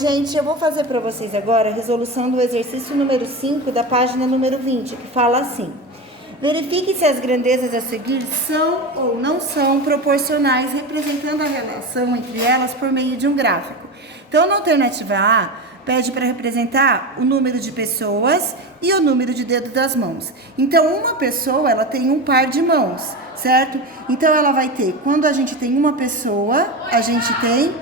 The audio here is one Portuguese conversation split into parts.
gente, eu vou fazer para vocês agora a resolução do exercício número 5 da página número 20, que fala assim: verifique se as grandezas a seguir são ou não são proporcionais, representando a relação entre elas por meio de um gráfico. Então, na alternativa A, pede para representar o número de pessoas e o número de dedos das mãos. Então, uma pessoa, ela tem um par de mãos, certo? Então, ela vai ter, quando a gente tem uma pessoa, a gente tem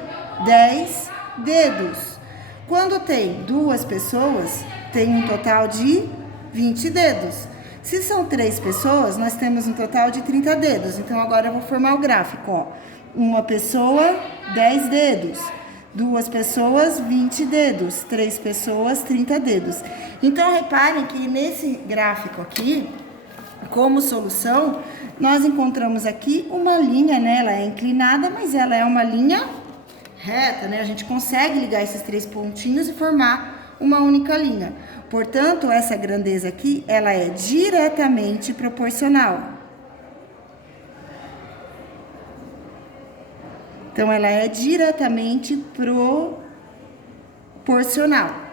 10 dedos. Quando tem duas pessoas, tem um total de 20 dedos. Se são 3 pessoas, nós temos um total de 30 dedos. Então, agora eu vou formar o gráfico, ó. Uma pessoa, 10 dedos. 2 pessoas, 20 dedos. 3 pessoas, 30 dedos. Então, reparem que nesse gráfico aqui, como solução, nós encontramos aqui uma linha, né? Ela é inclinada, mas ela é uma linha reta, né? A gente consegue ligar esses 3 pontinhos e formar uma única linha. Portanto, essa grandeza aqui, ela é diretamente proporcional. Então, ela é diretamente proporcional.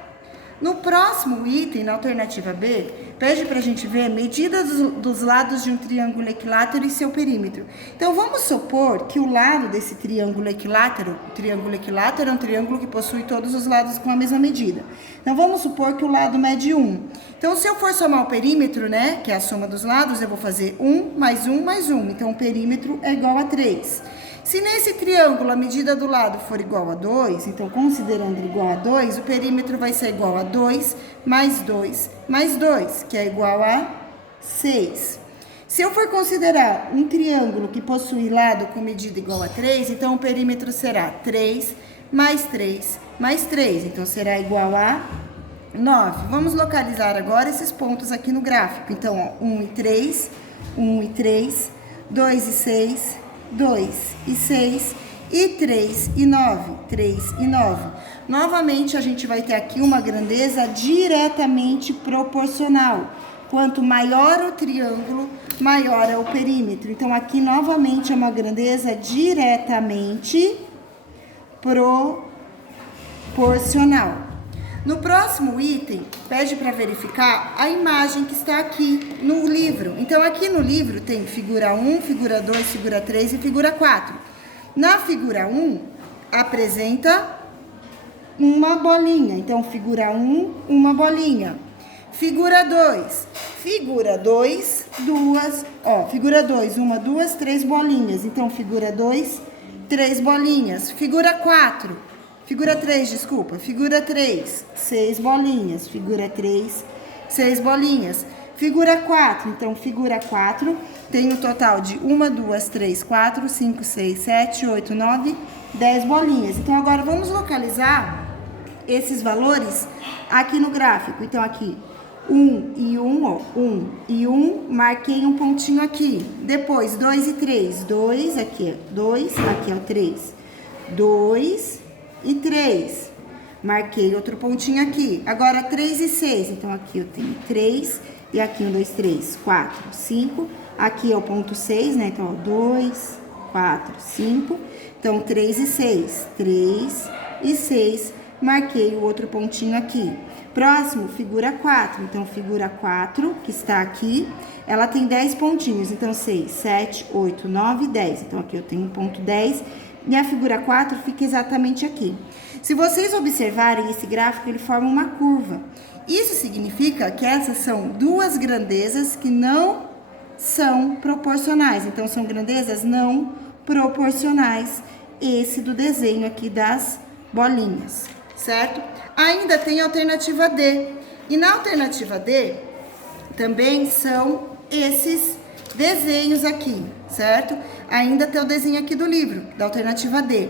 No próximo item, na alternativa B, pede para a gente ver medidas dos lados de um triângulo equilátero e seu perímetro. Então, vamos supor que o lado desse triângulo equilátero, o triângulo equilátero é um triângulo que possui todos os lados com a mesma medida. Então, vamos supor que o lado mede 1. Então, se eu for somar o perímetro, né, que é a soma dos lados, eu vou fazer 1 mais 1 mais 1. Então, o perímetro é igual a 3. Se nesse triângulo a medida do lado for igual a 2, então considerando igual a 2, o perímetro vai ser igual a 2 mais 2 mais 2, que é igual a 6. Se eu for considerar um triângulo que possui lado com medida igual a 3, então o perímetro será 3 mais 3 mais 3, então será igual a 9. Vamos localizar agora esses pontos aqui no gráfico. Então, ó, 1 e 3, 1 e 3, 2 e 6... 2 e 6 e 3 e 9, 3 e 9. Novamente, a gente vai ter aqui uma grandeza diretamente proporcional. Quanto maior o triângulo, maior é o perímetro. Então, aqui, novamente, é uma grandeza diretamente proporcional. No próximo item, pede para verificar a imagem que está aqui no livro. Então, aqui no livro tem figura 1, figura 2, figura 3 e figura 4. Na figura 1, apresenta uma bolinha. Então, figura 1, uma bolinha. Figura 2, figura 2, 1, 2, 3 bolinhas. Então, figura 2, 3 bolinhas. Figura 3, 6 bolinhas. Figura 3, 6 bolinhas. Figura 4, então, figura 4 tem um total de 1, 2, 3, 4, 5, 6, 7, 8, 9, 10 bolinhas. Então, agora vamos localizar esses valores aqui no gráfico. Então, aqui, 1 e 1, ó, 1 e 1, marquei um pontinho aqui. Depois, 2 e 3, 2, aqui, 2, aqui, ó, 3, 2 e 3, marquei outro pontinho aqui. Agora 3 e 6, então aqui eu tenho 3 e aqui 1, 2, 3, 4, 5. Aqui é o ponto 6, né? Então, ó, 2, 4, 5. Então, 3 e 6, 3 e 6, marquei o outro pontinho aqui. Próximo, figura 4. Então, figura 4, que está aqui, ela tem 10 pontinhos. Então, 6, 7, 8, 9, 10. Então, aqui eu tenho ponto 10. E a figura 4 fica exatamente aqui. Se vocês observarem esse gráfico, ele forma uma curva. Isso significa que essas são duas grandezas que não são proporcionais. Então, são grandezas não proporcionais. Esse do desenho aqui das bolinhas, certo? Ainda tem a alternativa D. E na alternativa D, também são esses desenhos aqui, certo? Ainda tem o desenho aqui do livro, da alternativa D.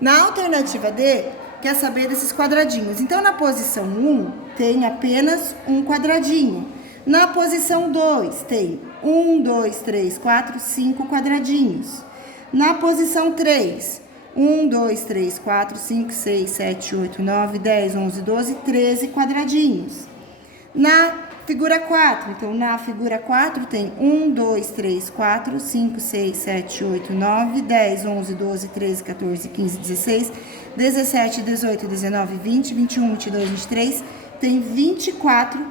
Na alternativa D, quer saber desses quadradinhos. Então, na posição 1, tem apenas um quadradinho. Na posição 2, tem 1, 2, 3, 4, 5 quadradinhos. Na posição 3, 1, 2, 3, 4, 5, 6, 7, 8, 9, 10, 11, 12, 13 quadradinhos. Na Figura 4, então na figura 4 tem 1, 2, 3, 4, 5, 6, 7, 8, 9, 10, 11, 12, 13, 14, 15, 16, 17, 18, 19, 20, 21, 22, 23, tem 24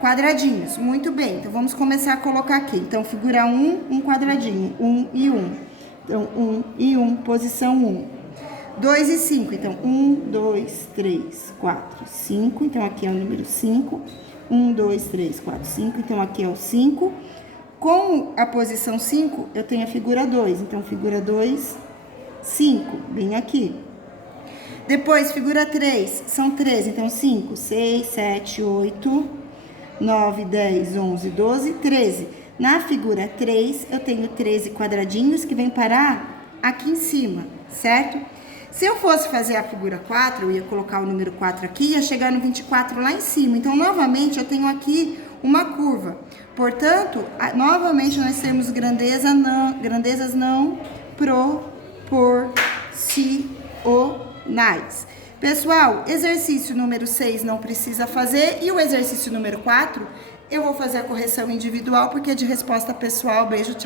quadradinhos. Muito bem, então vamos começar a colocar aqui. Então, figura 1, um quadradinho, 1 e 1. Então, 1 e 1, posição 1. 2 e 5, então 1, 2, 3, 4, 5, então aqui é o número 5. 1, 2, 3, 4, 5, então aqui é o 5. Com a posição 5, eu tenho a figura 2, então figura 2, 5, bem aqui. Depois, figura 3, são 13, então 5, 6, 7, 8, 9, 10, 11, 12, 13. Na figura 3, eu tenho 13 quadradinhos que vem parar aqui em cima, certo? Se eu fosse fazer a figura 4, eu ia colocar o número 4 aqui, ia chegar no 24 lá em cima. Então, novamente, eu tenho aqui uma curva. Portanto, novamente, nós temos grandezas não proporcionais. Pessoal, exercício número 6 não precisa fazer. E o exercício número 4, eu vou fazer a correção individual, porque é de resposta pessoal. Beijo, tchau.